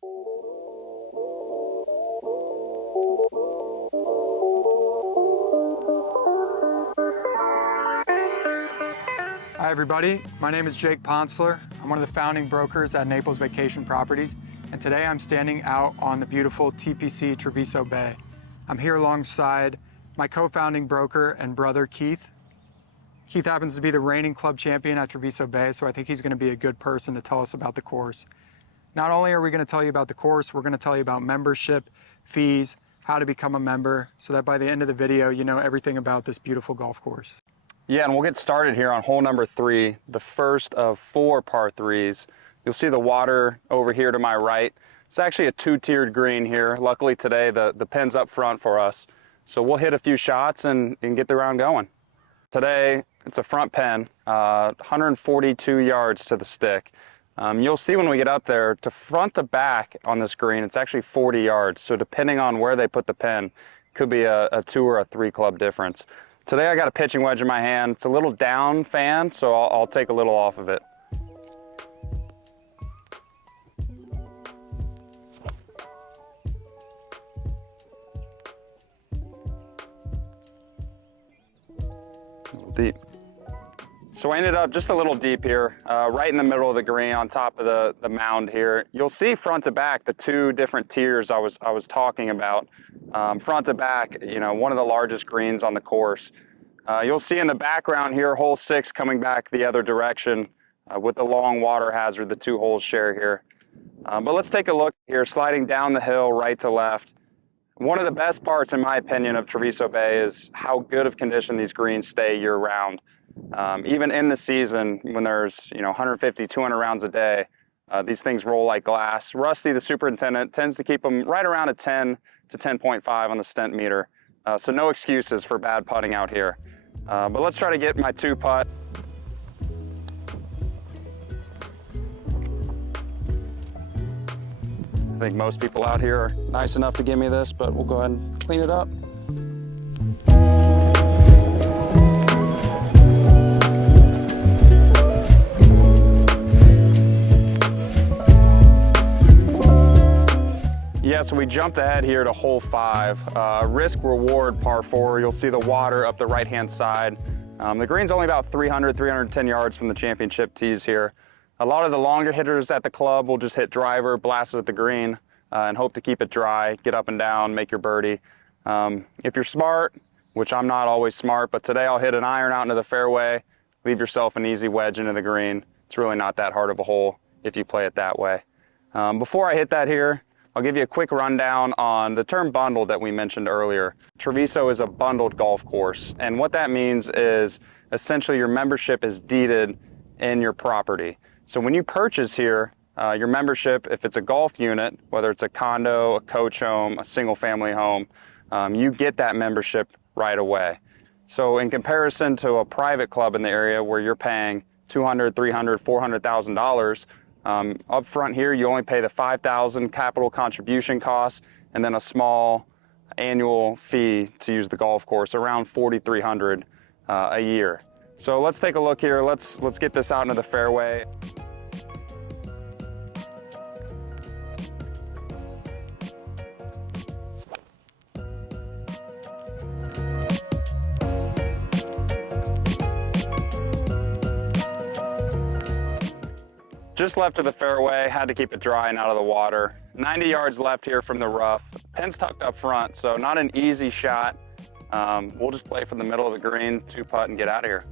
Hi everybody, my name is Jake Ponsler. I'm one of the founding brokers at Naples Vacation Properties, and today I'm standing out on the beautiful TPC Treviso Bay. I'm here alongside my co-founding broker and brother, Keith. Keith happens to be the reigning club champion at Treviso Bay, so I think he's going to be a good person to tell us about the course. Not only are we going to tell you about the course, we're going to tell you about membership, fees, how to become a member, so that by the end of the video, you know everything about this beautiful golf course. Yeah, and we'll get started here on hole number 3, the first of 4 par 3s. You'll see the water over here to my right. It's actually a 2-tiered green here. Luckily today the pin's up front for us. So we'll hit a few shots and get the round going. Today it's a front pin, 142 yards to the stick. You'll see when we get up there, to front to back on this green, it's actually 40 yards. So depending on where they put the pin, could be a 2 or a 3 club difference. Today I got a pitching wedge in my hand. It's a little down fan, so I'll take a little off of it. A little deep. So I ended up just a little deep here, right in the middle of the green on top of the mound here. You'll see front to back the 2 different tiers I was talking about. Front to back, you know, one of the largest greens on the course. You'll see in the background here, hole 6 coming back the other direction with the long water hazard the 2 holes share here. But let's take a look here, sliding down the hill right to left. One of the best parts, in my opinion, of Treviso Bay is how good of condition these greens stay year round. Even in the season, when there's 150, 200 rounds a day, these things roll like glass. Rusty, the superintendent, tends to keep them right around a 10 to 10.5 on the stent meter. So no excuses for bad putting out here. But let's try to get my 2 putt. I think most people out here are nice enough to give me this, but we'll go ahead and clean it up. Yeah, so we jumped ahead here to hole 5, risk reward par 4. You'll see the water up the right-hand side. The green's only about 300, 310 yards from the championship tees here. A lot of the longer hitters at the club will just hit driver, blast it at the green, and hope to keep it dry, get up and down, make your birdie. If you're smart, which I'm not always smart, but today I'll hit an iron out into the fairway, leave yourself an easy wedge into the green. It's really not that hard of a hole if you play it that way. Before I hit that here, I'll give you a quick rundown on the term bundle that we mentioned earlier. Treviso is a bundled golf course, and what that means is essentially your membership is deeded in your property. So when you purchase here, your membership, if it's a golf unit, whether it's a condo, a coach home, a single family home, you get that membership right away. So in comparison to a private club in the area where you're paying $200,000, $300,000, $400,000, up front here, you only pay the $5,000 capital contribution cost and then a small annual fee to use the golf course, around $4,300 a year. So let's take a look here. Let's get this out into the fairway. Just left of the fairway, had to keep it dry and out of the water. 90 yards left here from the rough. Pin's tucked up front, so not an easy shot. We'll just play from the middle of the green, 2-putt, and get out of here.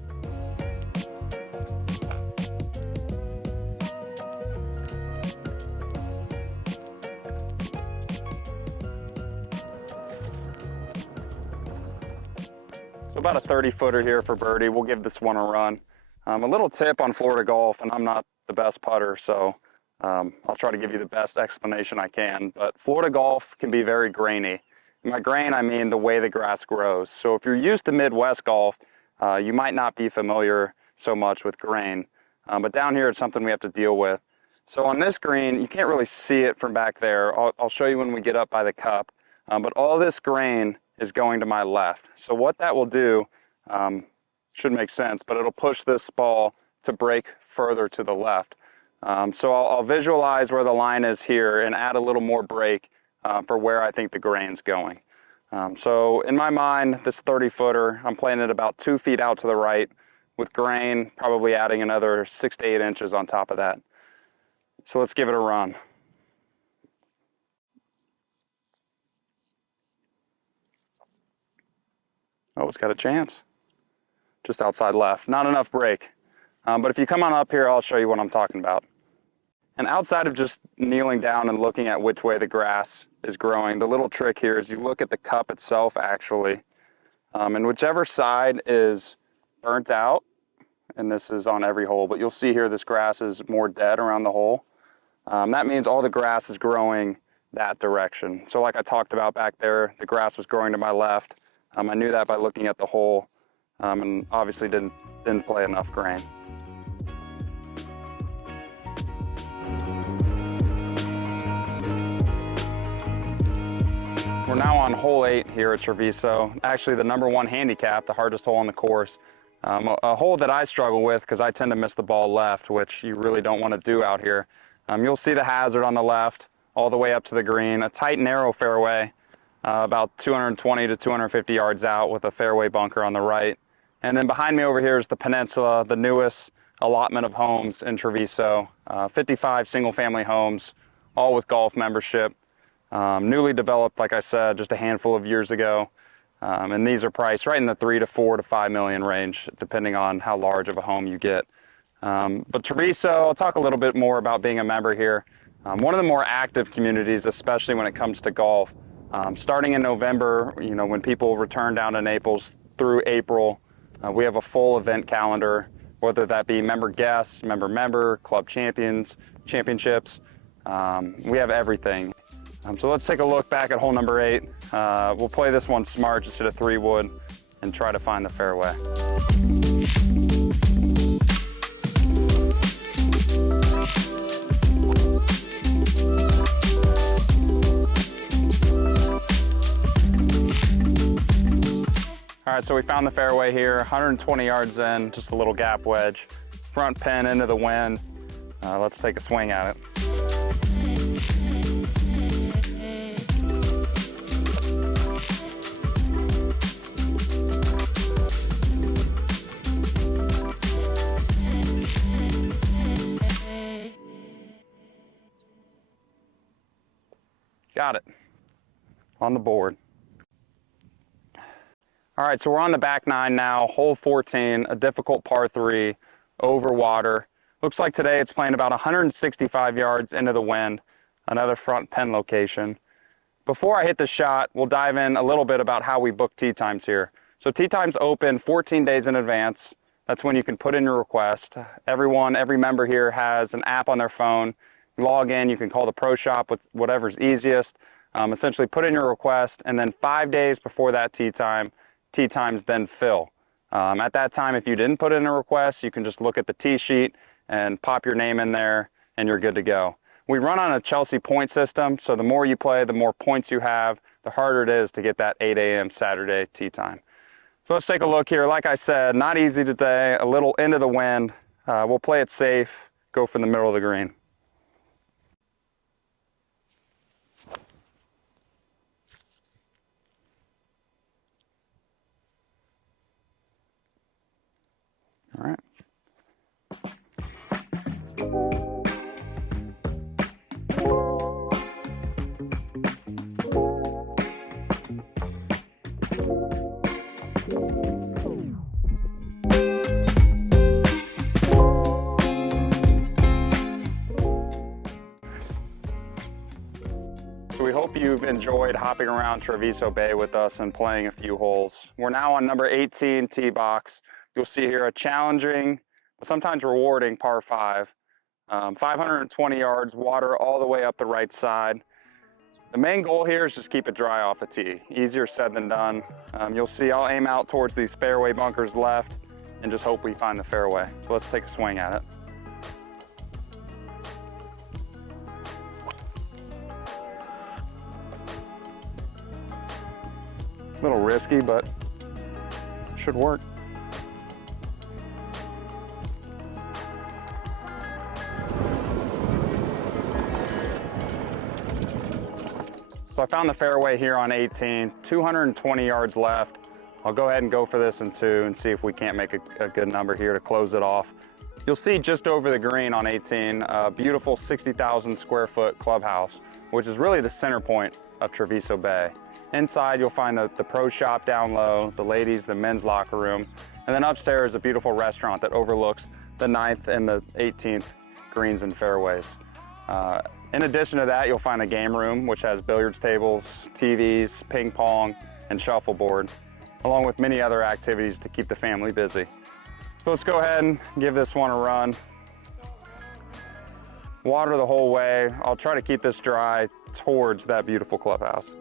So about a 30-footer here for birdie. We'll give this one a run. A little tip on Florida golf, and I'm not the best putter, so I'll try to give you the best explanation I can. But Florida golf can be very grainy. And by grain, I mean the way the grass grows. So if you're used to Midwest golf, you might not be familiar so much with grain. But down here, it's something we have to deal with. So on this green, you can't really see it from back there. I'll show you when we get up by the cup. But all this grain is going to my left. So what that will do, should make sense, but it'll push this ball to break further to the left. So I'll visualize where the line is here and add a little more break for where I think the grain's going. So in my mind, this 30-footer, I'm playing it about 2 feet out to the right, with grain probably adding another 6 to 8 inches on top of that. So let's give it a run. Oh, it's got a chance. Just outside left. Not enough break. But if you come on up here, I'll show you what I'm talking about. And outside of just kneeling down and looking at which way the grass is growing, the little trick here is you look at the cup itself, actually. And whichever side is burnt out, and this is on every hole, but you'll see here this grass is more dead around the hole. That means all the grass is growing that direction. So like I talked about back there, the grass was growing to my left. I knew that by looking at the hole, and obviously didn't play enough grain. We're now on hole 8 here at Treviso. Actually the #1 handicap, the hardest hole on the course. A hole that I struggle with because I tend to miss the ball left, which you really don't want to do out here. You'll see the hazard on the left all the way up to the green, a tight narrow fairway, about 220 to 250 yards out with a fairway bunker on the right. And then behind me over here is the Peninsula, the newest allotment of homes in Treviso, 55 single family homes, all with golf membership. Newly developed, like I said, just a handful of years ago. And these are priced right in the $3 to $4 to $5 million range, depending on how large of a home you get. But Treviso, I'll talk a little bit more about being a member here. One of the more active communities, especially when it comes to golf. Starting in November, when people return down to Naples through April, we have a full event calendar, whether that be member guests, member, club championships. We have everything. So let's take a look back at hole number 8. We'll play this one smart, just hit a 3-wood and try to find the fairway. All right, so we found the fairway here, 120 yards in, just a little gap wedge. Front pin into the wind. Let's take a swing at it. Got it. On the board. All right, so we're on the back 9 now, hole 14, a difficult par 3, over water. Looks like today it's playing about 165 yards into the wind, another front pin location. Before I hit the shot, we'll dive in a little bit about how we book tee times here. So tee times open 14 days in advance. That's when you can put in your request. Every member here has an app on their phone. You log in, you can call the pro shop with whatever's easiest. Essentially put in your request, and then 5 days before that tee times then fill. At that time, if you didn't put in a request, you can just look at the tee sheet and pop your name in there, and you're good to go. We run on a Chelsea point system, so the more you play, the more points you have, the harder it is to get that 8 a.m. Saturday tee time. So let's take a look here. Like I said, not easy today, a little into the wind. We'll play it safe, go for the middle of the green. All right. So we hope you've enjoyed hopping around Treviso Bay with us and playing a few holes. We're now on number 18 tee box. You'll see here a challenging, but sometimes rewarding par 5. 520 yards, water all the way up the right side. The main goal here is just keep it dry off a tee. Easier said than done. You'll see I'll aim out towards these fairway bunkers left and just hope we find the fairway. So let's take a swing at it. A little risky, but should work. So I found the fairway here on 18, 220 yards left. I'll go ahead and go for this in 2 and see if we can't make a good number here to close it off. You'll see just over the green on 18, a beautiful 60,000 square foot clubhouse, which is really the center point of Treviso Bay. Inside, you'll find the pro shop down low, the ladies, the men's locker room, and then upstairs, a beautiful restaurant that overlooks the 9th and the 18th greens and fairways. In addition to that, you'll find a game room, which has billiards tables, TVs, ping pong, and shuffleboard, along with many other activities to keep the family busy. So let's go ahead and give this one a run. Water the whole way. I'll try to keep this dry towards that beautiful clubhouse.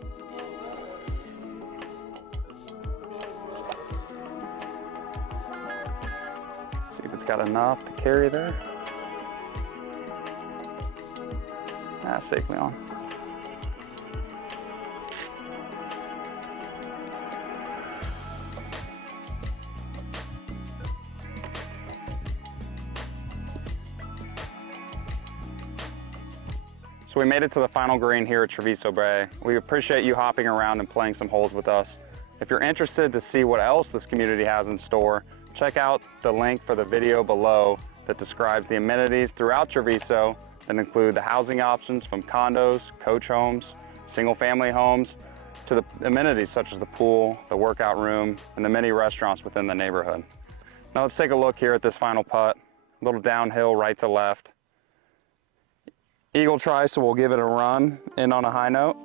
See if it's got enough to carry there. Safely on. So we made it to the final green here at Treviso Bay. We appreciate you hopping around and playing some holes with us. If you're interested to see what else this community has in store, check out the link for the video below that describes the amenities throughout Treviso that include the housing options from condos, coach homes, single-family homes, to the amenities such as the pool, the workout room, and the many restaurants within the neighborhood. Now let's take a look here at this final putt. A little downhill, right to left. Eagle try, so we'll give it a run in on a high note.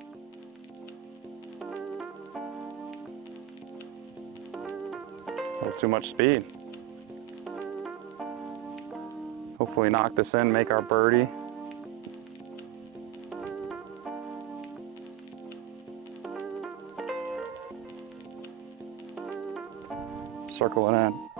A little too much speed. Hopefully knock this in, make our birdie. Circle it in.